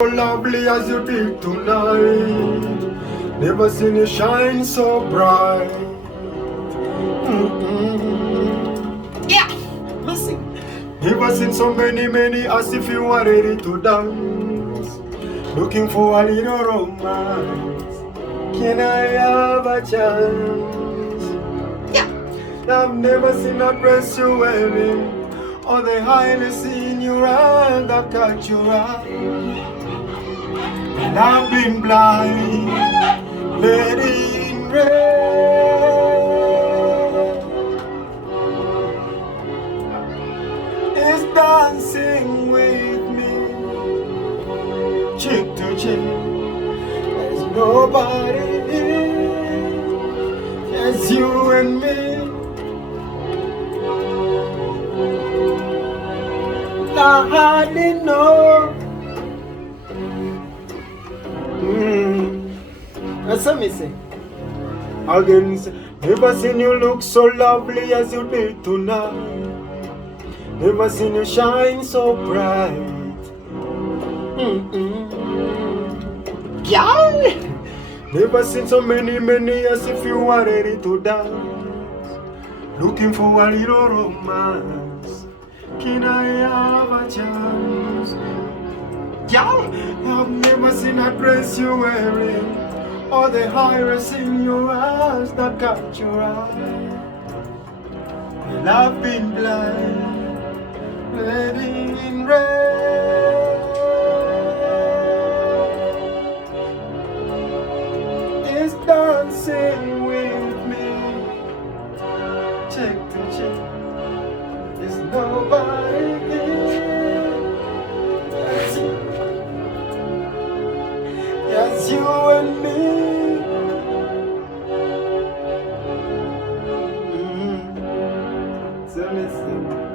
So lovely as you did tonight. Never seen you shine so bright. Yeah, listen. Never seen so many as if you were ready to dance. Looking for a little romance. Can I have a chance? Yeah. I've never seen a dress you're wearing, or the highness in your hand that catch your eye. And I've been blind, medie in red is dancing with me, cheek to cheek. There's nobody here, it's you and me. I hardly know. That's what me say. Again, never seen you look so lovely as you did tonight. Never seen you shine so bright. Yeah. Never seen so many as if you were ready to dance. Looking for a little romance. Can I have a chance? Yeah. I've never seen a dress you're wearing, or the iris in your eyes that catch your eye. Well, I've been blind, medie in red is dancing with me, cheek to cheek. There's nobody here. Yes, you and me. So listen.